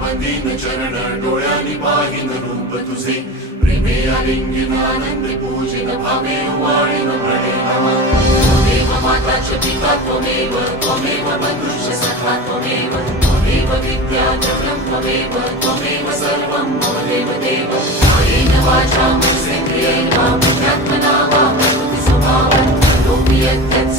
वंदीन चरण डोळ्यांनी पाहिन रूप तुझे प्रेमे आलिंगन आनंद पूजन भावे वाळीन प्रणय नमः त्वमेव माताच पिता त्वमेव त्वमेव बंधुश्च सखा त्वमेव त्वमेव विद्या चक्रं त्वमेव त्वमेव सर्वं मम देवदेव कायेन वाचा मनसेन्द्रियेण वा बुद्ध्यात्मना वा प्रकृतिस्वभावात् करोमि यत्